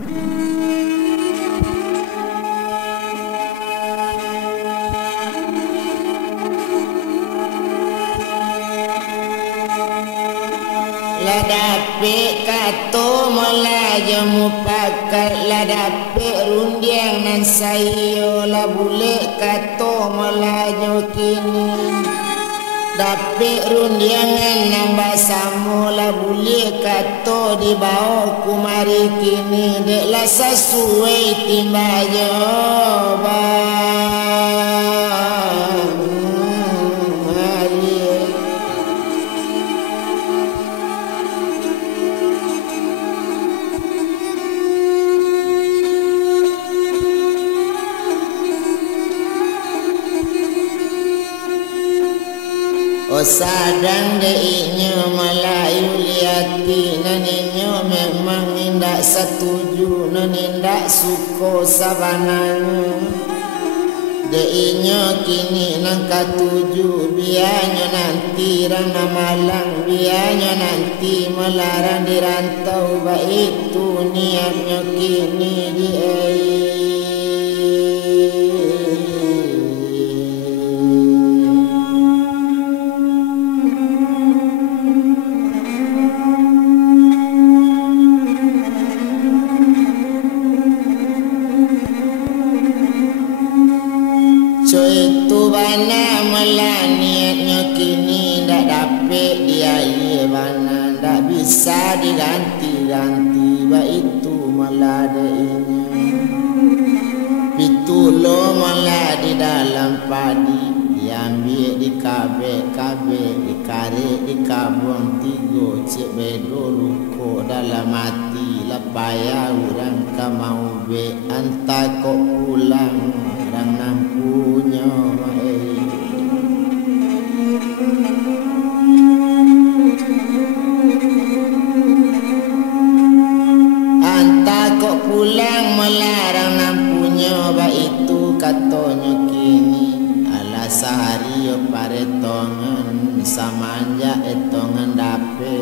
Ladapi kato melaja mupakat ladapi rundiang nan sayo la bule kato melajo kini dapi rundiangan nambah samu la bule kato di bawah kumari kini dek la sesuai timba jawaban. O sadang deinyo Melayu liati naninyo memang indak setuju nanindak suko sabananya deinyo kini nang katuju bianyo nanti rana malang bianyo nanti melarang dirantau ba itu niatnya kini diei. Itu bana melaniatnya kini ndak dapat dia bana ndak bisa diganti-ganti ba itu meladainya pitulo malah di dalam padi diambil di kabe dikare di kabung tigo cek bedo luko dalam hati lapaya urang kamau be anta kok pulang orang nampunya anta kok pulang melarang nampunya ba itu katonyo kini ala sehari yo paretongan samanja etongan dape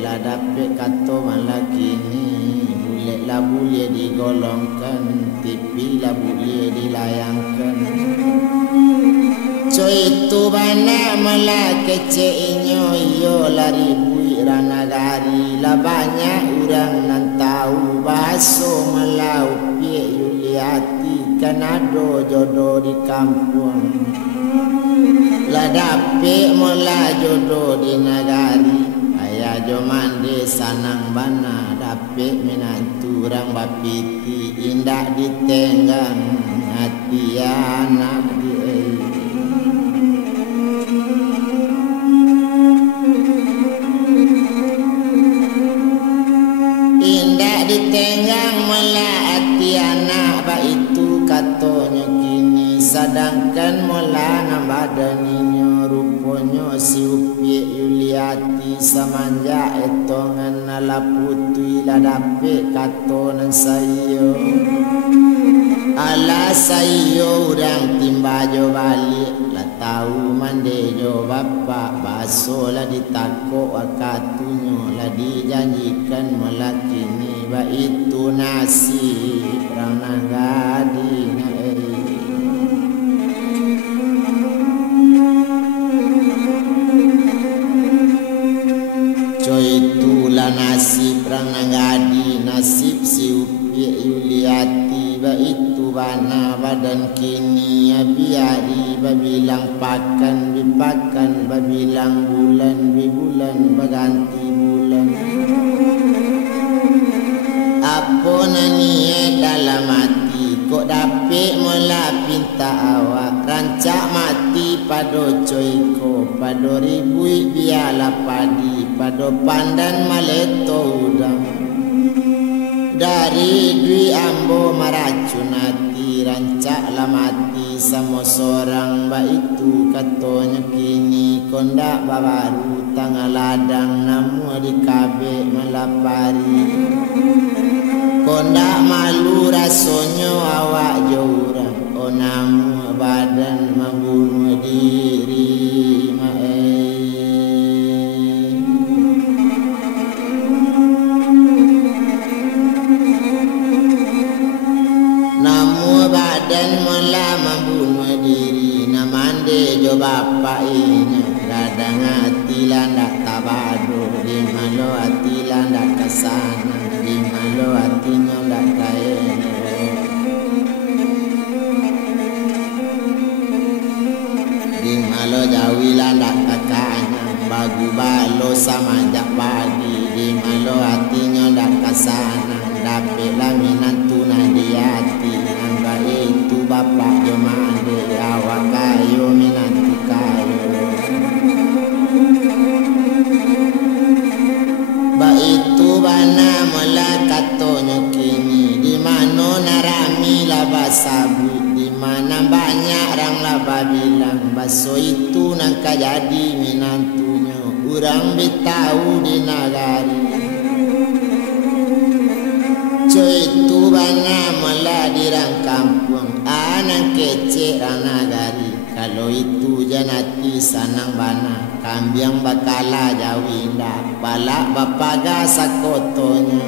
la dape kato malah kini bule la bule digolongkan tipi la bule dilayangkan so itu bana malah kece inyo iyo lari bui ranagari la banyak orang nan tahu baso malah upie yuliati kanado jodoh di kampung la dape malah jodoh di nagari ayah jomande sanang bana dape menantu orang bapiti indak ditenggang hati anak dia indak ditenggang malah hati anak ba itu katonyo kini sedangkan mola nambadaninyo ruponyo si upie yuliati samanja etongan nala putui la dape katonan sayo ala sayo urang timbajo balik la tahu mandejo bapak baso la ditako akatunyo la dijanjikan melakini ba itu nasi pranagadi na itulah nasib ranagadi nasib si upie yuliati ba itu bana badan kini biari babilang pakan bipakan babilang bulan bibulan baganti bulan apa naniye dalam hati kok dape mula pinta awak rancak mati pado coiko pado ribui biala padi pado pandan maleto udang dari dui ambo maracun hati rancak lah mati sama seorang ba itu katonya kini kondak babaru tanggal ladang namu di kabe malapari kondak malu rasonyo awak jauran onamu badan membunuh diri bapak inya radang hati landak tabado di malo hati landak kesana di malo hatinya ndak kaya di malo jawi landak kakaknya bagu balo sama jak pagi di malo hatinya ndak kesana dapet laminan tunai di hati angga itu bapak jomande awak kayo minantu kayo ba itu bana mula katonyo kini di mano narami laba sabu di mana banyak orang laba bilang baso itu nangka jadi minantunya urang betau di nagari itu bana mula dirang kampung anang kece rana gari kalau itu janati sanang bana kambiang bakala jawinda balak bapaga sakotonya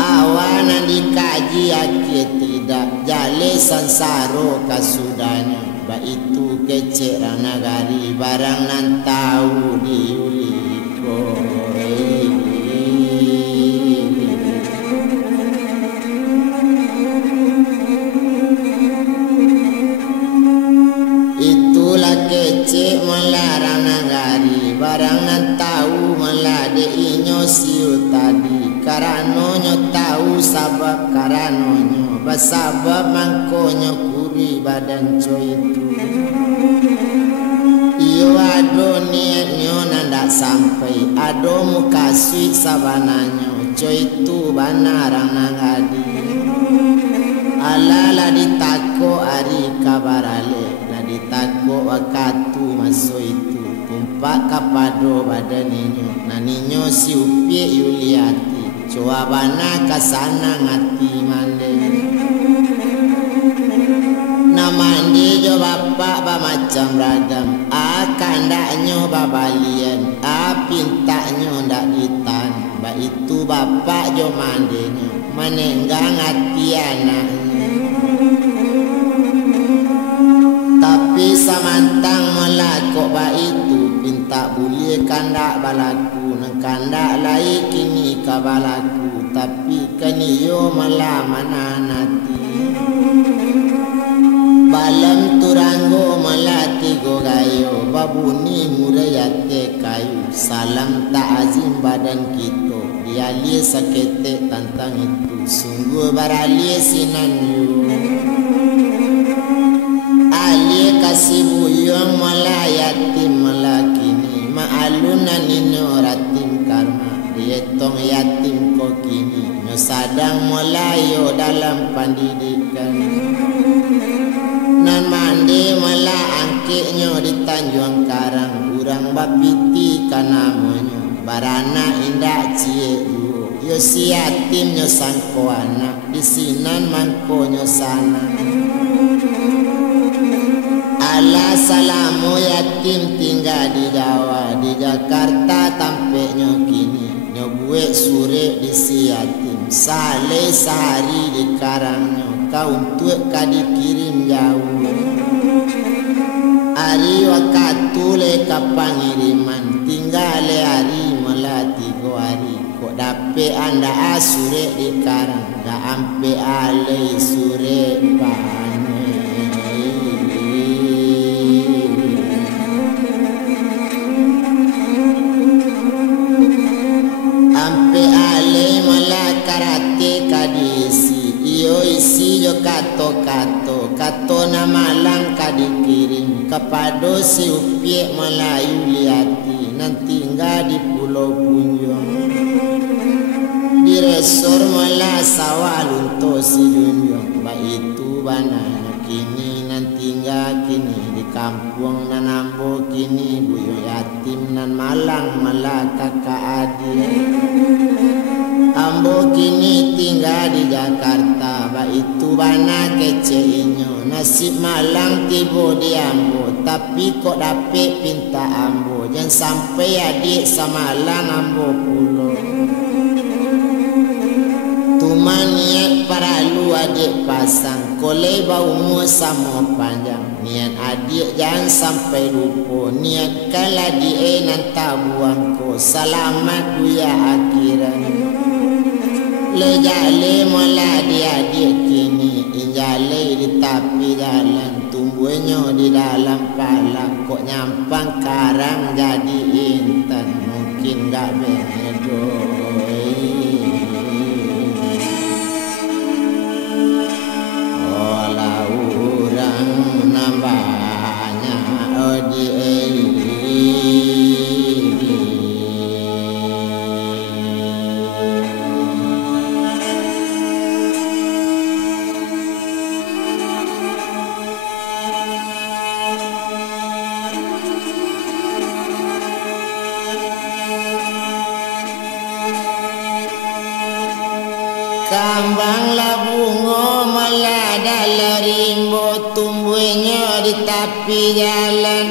awana dikaji akhir tidak jale sansaro kasudanya ba itu kece rana gari barang nan tahu diuliko kece melarang nagari barang nan tahu melade inyo siu tadi karanonyo tahu sabab karanonyo basabab mangkonyo kuri badan coy itu iyo ado niatnyo nandak sampai ado mukasui sabananyo coy itu banarang nagadi alala ditako ari kabarale ditako wakatu maso itu tumpak kapado badaninyo naninyo si upie yuliati coabana kasana ngati mande namande jo bapak ba macam ragam akandaknyo babalian pintaknyo ndak ditan ba itu bapak jo mandenyo manenggang hati anaknya tapi samantang melakok ba itu pinta boleh kandak balaku nang kandak lai kini kabalaku tapi kaniyo malamana nanti balam turanggo melati gogayo babuni murayate kayu salam ta'azim badan kita dialie sakete tantang itu sungguh baralie sinanyu ali kasih buyong melayatim melakini maalunan nino ratim karma dietong yatim kokini nyo sadang melayo dalam pendidikan nan mandi mela angkiknyo di Tanjung Karang urang bapiti kanamonyo barana indak cie yo si yatim nyo sangko anak di sinan mangkonyo sana ala salamu yatim tinggal di Jawa di Jakarta tampeknya kini nyobuek sore di si yatim sale sehari di Karangnya kau untuk dikirim jauh hari waktu le kapangiriman tinggal le hari melati go hari kok dape anda sore di Karang gak ampe ale sore pan karate kadisi iyo isi yo kato nama lang kadikirim kepada si upie Melayu liati nanti tinggal di Pulau Punjong di resor mela sawal untuk si Junjong ba itu banana kini nanti tinggal kini di kampung nanambo kini buyo yatim nan malang mala kakak adik ambo kini tinggal di Jakarta ba itu bana kece inyo nasib malang tibo di ambo tapi kok dapet pinta ambo jangan sampai adik samalang ambo pulau tuman niat para lu adik pasang kolei bau mu sama panjang niat adik jangan sampai lupa, niatkanlah dia nan tabuan ko selamat dunia akhiran. Lejale mula dia-adik kini injale di tepi jalan, tumbuhnya di dalam pala kok nyampang karang jadi intan, mungkin gak bedoi. Olah orang nambahnya odi. Kambanglah bunga melada rimbo, tumbuhnya di tepi jalan.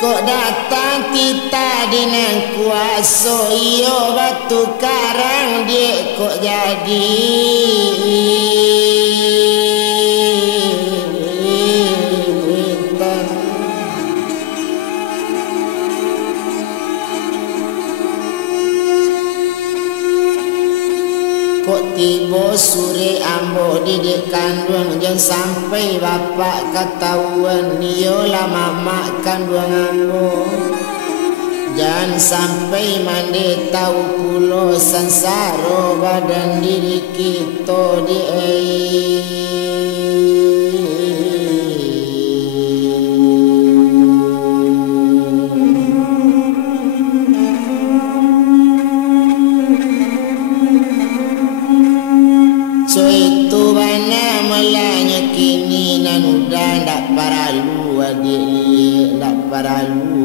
Kok datang kita dengan kuasa, iyo batu karang dia kok jadi. Kok tiba sore ambo didik kandung, jangan sampai bapak ketahuan, iyalah mamak kandung ambo. Jangan sampai mandi tahu pula sansara badan diri kita di itu bana melanya kini nan udah ndak paralu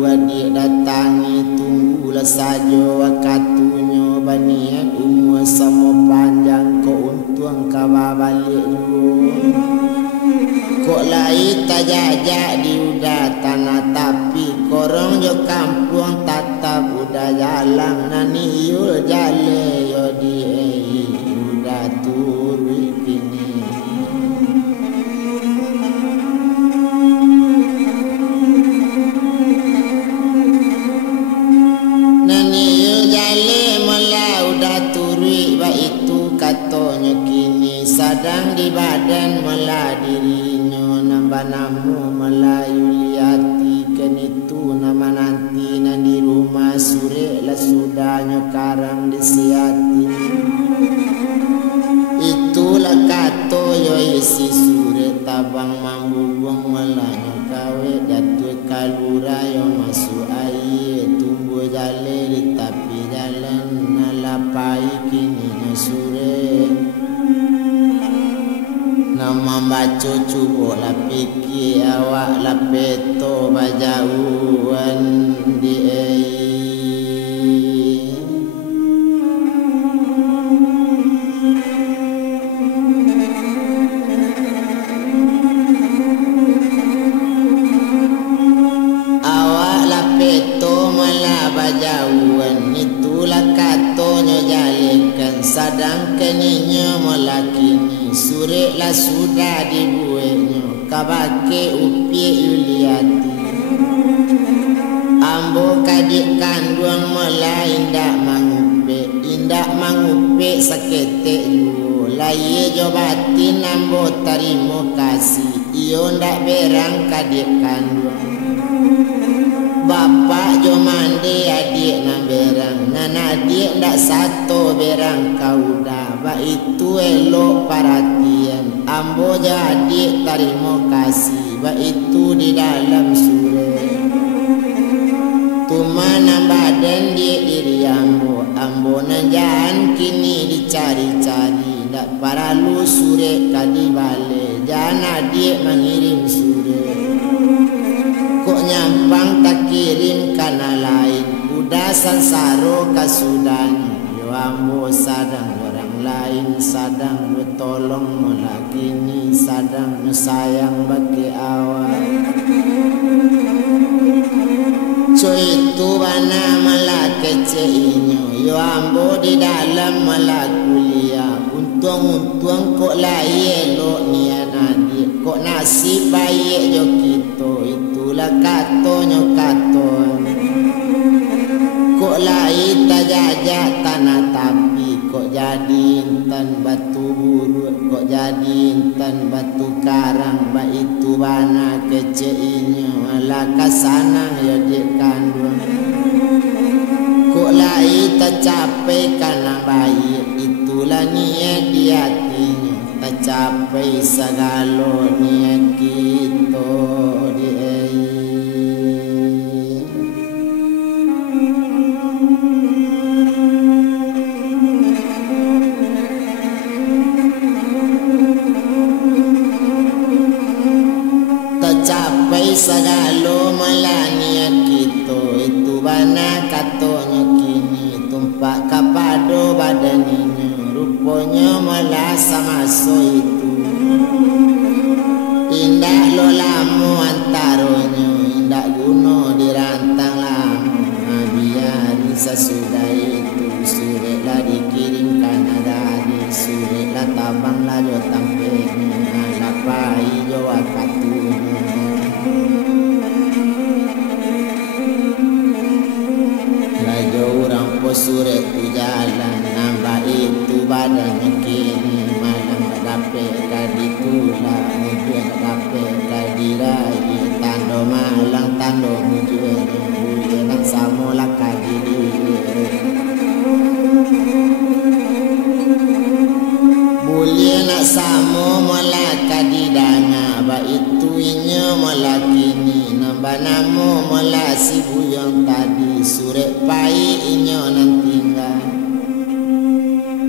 adik datangi, tunggulah saja wakatunya banian umur sama panjang kok untung kabar balik dulu. Kok lai tak jajak di udah tanah tapi korong jo kampung tatap udah jalan nani yul jale yo di udah turu kini. Nani yul jale malah udah turu ba itu katanya kini sadang di badan malah dirinya nambah namu malah yuliati kan itu nama nanti nan di rumah sore lah sudahnya karang disiati. Itulah kato yo isi sure tabang mambubung malanya kawe jatuh kalura yo masuk air tumbuh jale di tepi jalan nalapai kini sure. Nama baca cuba lah fikir awak lah peto bajauan di awak lah peto malah bajauan, itulah katanya jalikan sadang keninya malah kini sore lah sudah dibuatnya kabake upi yuliati. Ambo kadik kandung malah indak mangupe sakete yu laye jobatin ambo terima kasih iyo ndak berang kadik kandung. Bapak jo mandi adik nan berang, nan adik ndak satu berang kau dah, ba itu elok perhatian. Ambo jadi terima kasih, ba itu di dalam surah. Tumana badan di diri ambo nan jangan kini dicari-cari, ndak paralu surah kadi balik, jangan adik mengirim surah. Kok nyampang tak kirim kana lain, udah sansaro kasudan. Yo ambo sadang orang lain sadang bertolong melakini sadang sayang bagi awak. So itu bana malah kece inyo, yo ambo di dalam malah kuliah. Untung kok lah elok niat adik. kok nasib baik jo kita, itulah katanya katon. Kok lain tak jajak tanah tapi kok jadi intan batu buruk, kok jadi intan batu karang, ba itu bana keceinya ala kasanang ya dek kandung. Kok lain tak capai karena baik, itulah niat di hatinya, tak capai segala niat kita di capai segala malah niat kita, itu bana katanya kini tumpak kapado badaninya, rupanya malah sama so itu. Indah lo lamu antaronya, indah guna dirantang lamu, biar sesudah itu suretlah dikirimkan dari, suretlah tabanglah jo tampenya, lapai jo wakatunya. Orang posuret tu jalan, nambah itu badannya kini, malam dapat kadi tula, mungkin dapat kadi raya, tando malang tando mujur, boleh nak samola kadi dia, boleh nak samo mola kadi dana, ba itu inya mola kini, nambah namo mola si buyang tadi. Suret pai inyo nan tinggal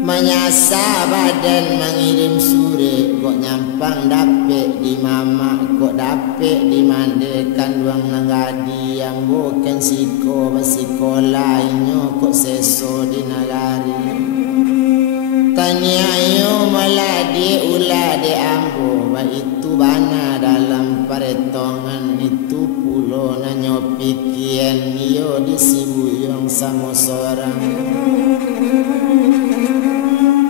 menyasa badan mengirim suret, kok nyampang dapet di mama, kok dapet di mandekan duang nagadi, yang bukan siko basikola inyo kok seso di nagari. Tanya yo maladi ulah de ambo, ba itu bana dalam paretongan itu pulo nanyo pikian yo disibuyong sama seorang.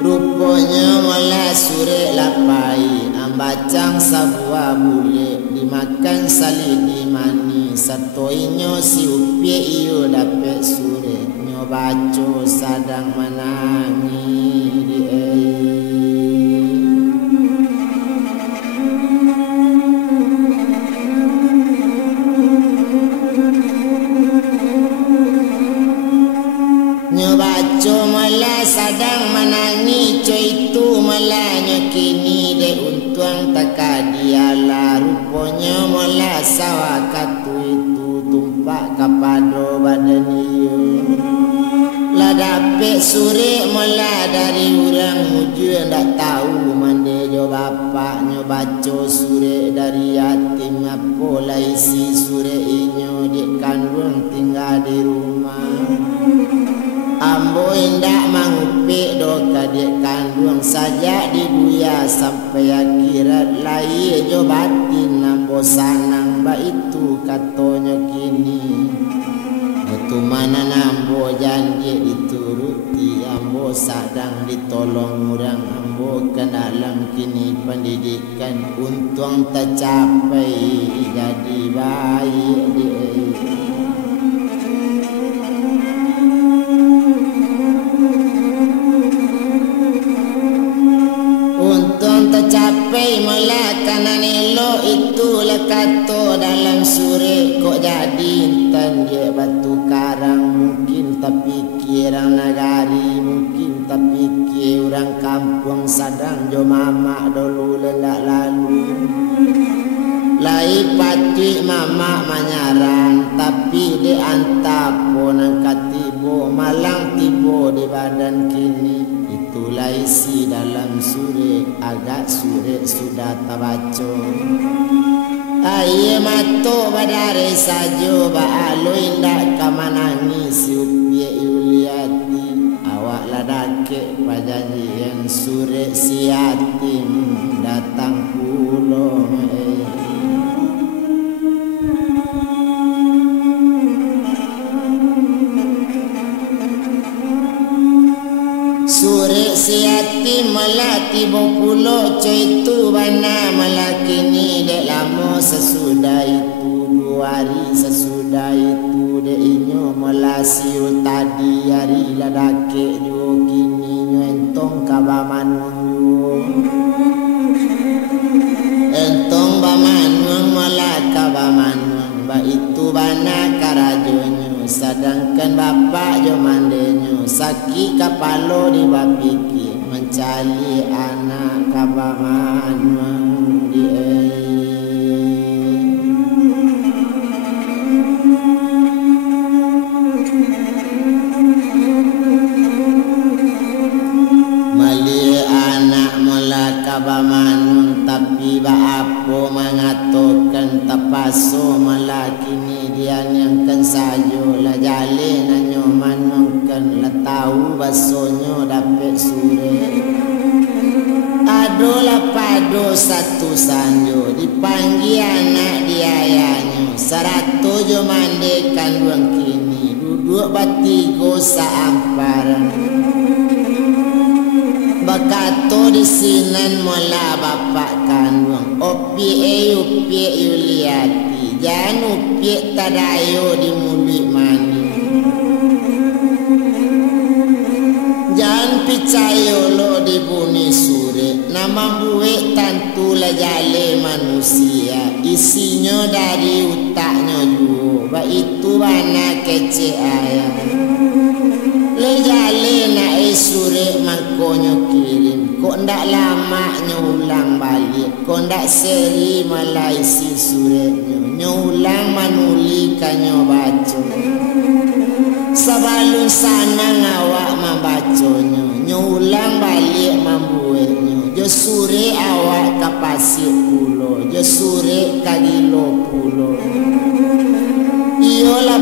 Rupanya malah sure lapai, ambacang sabua bule, dimakan sali di mani, satu inyo si upie iyo dapet sure, nyo baco sadang menangi. Nyobaco malah sadang menangi, coy itu malah nyokini de untuang takadiala, rupanya malah sawakatu itu tumpak kapado badan iyo. Lah dapet sure malah dari orang mujur ndak tahu mande jo bapak, nyobaco sure dari yatim apola isi sure inyo di kandung tinggal di rumah. Ambo indak mangupik doka dek kandung saja dibuya sampai akhirat lai jo batin ambo sanang, ba itu katanya kini. Betu mana ambo janji dituruti, ambo sadang ditolong orang, ambo kenalang kini pendidikan untung tercapai jadi baik di tercapai malah kanan elok, itulah kata dalam sure, kok jadi intan dia batu karang, mungkin tak fikir orang nagari, mungkin tak fikir orang kampung sadang jo mama dulu lendak lalu. Lai pati mama manyaran, tapi di antapo nangkat tibo, malang tibo di badan kini. Itulah isi dalam sure, agak sure sudah tabaco. Aye mato badare sajo, ba alo indak kamanangis upie yuliati, awak ladake pajanjian sure si yatim datang pulau. Sure si yatim melati bopulo coy tu bana malakini dek lama sesudah itu 2 hari sesudah itu dek inyo melasiu tadi hari ladake jo kini nyo entong kabamanung jo entong bamanung malaka bamanung ba itu bana karajonyo sedangkan bapak jo mandenyo sakit kapalo di bapiki mencari anak kabamanung di mali anak mula kabamanung tapi baapo mengatakan tapaso malakini dia yang kan sayo la jale nanyo manong kan la tahu basonyo dapat sure adola pado satu sanjo dipanggil anak diayanyo 100 jo mandekan duang kini duduk batigo saamparan bakato di sinan mola bapak kandung opi liati jangan upi tadayo di mulut mani jangan picayo lo di bumi sure nama buwe tantu la jale manusia isinya dari utaknya juga itu bana kece ayam lejale na sure mangkonyo kirim kok ndak lama nyulang balik kok ndak seri malai si sure nyulang manuli kanyo baco sabalun sana ngawak membaconyo nyulang balik mambuenyo jo sure awak kapasir pulo jo sure kagilo pulo Iyolah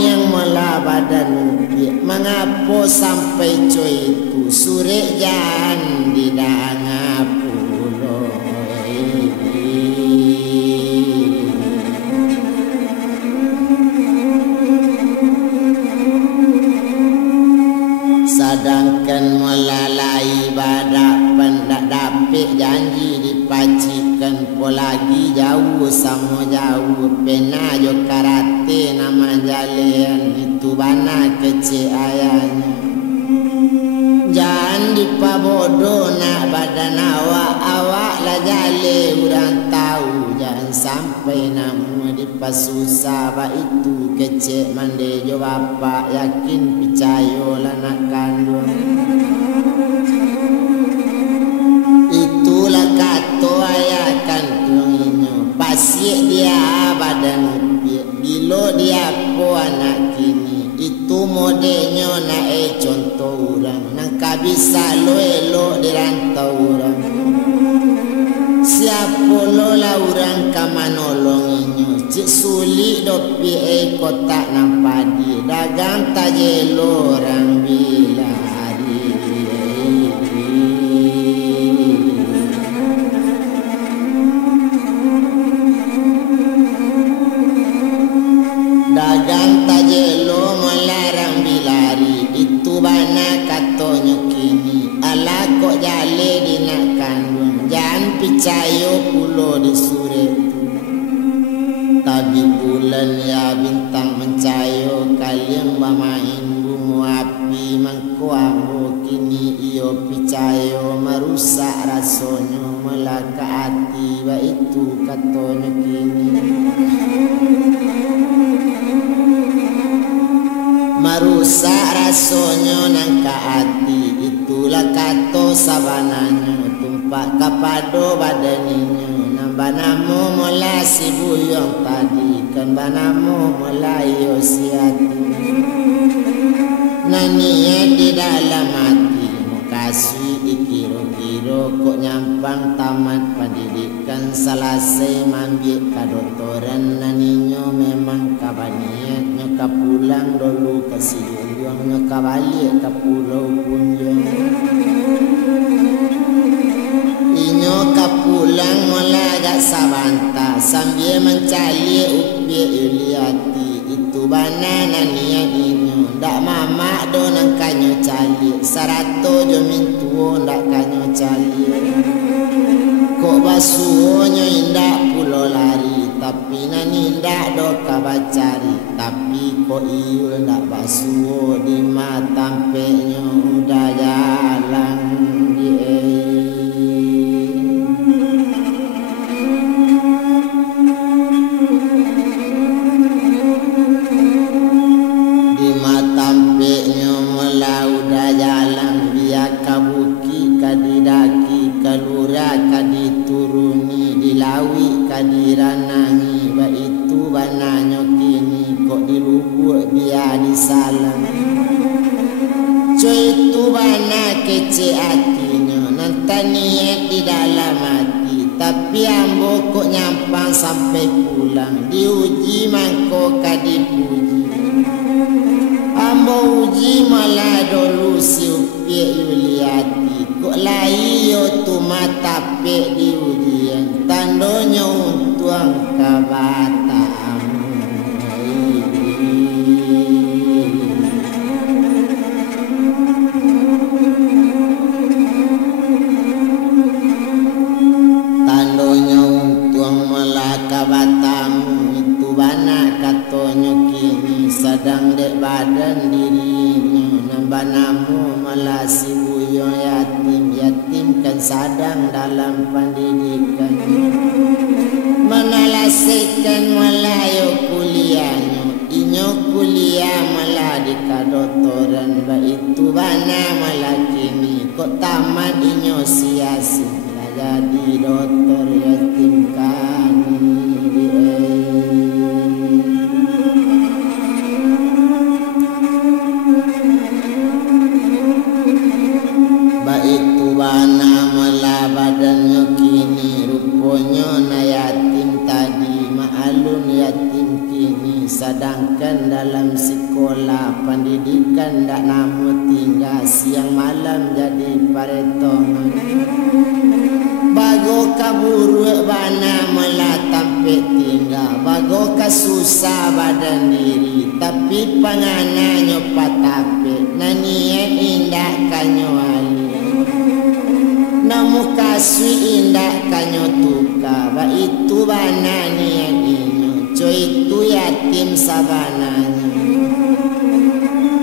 yang mula badan upi mengapo sampai coy itu sure jangan didangapulo sedangkan melalai badak pendak dapik janji dipacikan polagi jauh sama jauh pena jo karate nama jalian itu bana kece ayahnya jangan dipabodo nak badan awak lah jale urang tahu jangan sampai namu dipasusah ba itu kece mande jo bapak yakin picayo lah nak kandung itulah kato ayah kandungnya pasir dia badan upi bilo dia po anak kini itu modelnya na contoh orang nak kabisa lo elok di rantau orang siapa lo lah orang kamanolonginyo cik sulit dopi kotak nampadi dagang tajelo orang bila dagang tajelo melarang bilari itu bana katonyo kini ala kok jale dinak kandung jangan picayo pulo di sure tapi bulan ya bintang mencayo kalian bermain bunga api mangkuamu kini iyo picayo merusak rasonyo melaka hati ba itu katonyo kini merusak rasonyo nangka hati itulah kato sabananyo tumpak kapado badaninyo nambah namo mula si buyong tadi kan banamo mula iyo si hati naniya di dalam hati mukasui ikiro-kiro kok nyampang tamat pendidikan selesai mambik kadotoran naninyo memang kabaniat nyoka pulang dulu ke Siyuyong nyoka balik ke Pulau Punjong inyo ka pulang mula agak sabanta sambil mencari upi iliati itu bana naniat inyo ndak mama do nang kanyo cali 100 jo mintuo ndak kanyo cali suo di matampenya udah jalan di matampenya melau udah jalan biar kabuki kadidaki kalura kadituruni dilawi kadiranangi ba itu bananyo kini kok dilubuk biar disalam cuy itu bana kece hatinya nanti niat di dalam hati tapi ambo kok nyampang sampai pulang diuji mangko kadipuji ambo uji malah dulu si upiak yuliati kok layo tu mata pek di ujian tandonya untuang kabata tandonya untuang malah kabatamu itu bana katonyo kini sedang dek badan dirinya nambah namu malah si buyo yatim kan sadang dalam pendidikan menalasikan malayo kuliahnya inyo kuliah malah di kadotoran ba itu bana malah kini kok tamat inyo sia-sia jadi dokter yatim kan itu bana malah badannya kini rupanya na yatim tadi ma'alun yatim kini sedangkan dalam sekolah pendidikan tak namu tinggal siang malam jadi paretongan bago kaburu bana malah tampe tinggal bago kasusah badan diri tapi panganannya patape nanian indah kanyo ali namu kasih indah kanyo tuka ba itu bana nian inyo coy itu yatim sabananya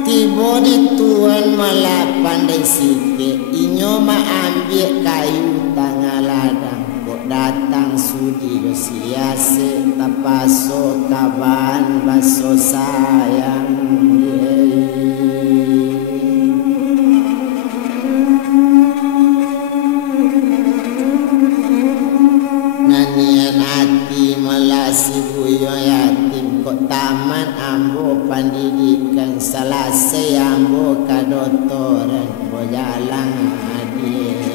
tibo di tuan malah pandai sike inyo ma ambil kayu tangga ladang kok datang sudi do siase tapaso kaban baso sayang nanian hati malah si buyo yatim kok taman ambo pendidikan selesai ambo kadotoran bojalang adil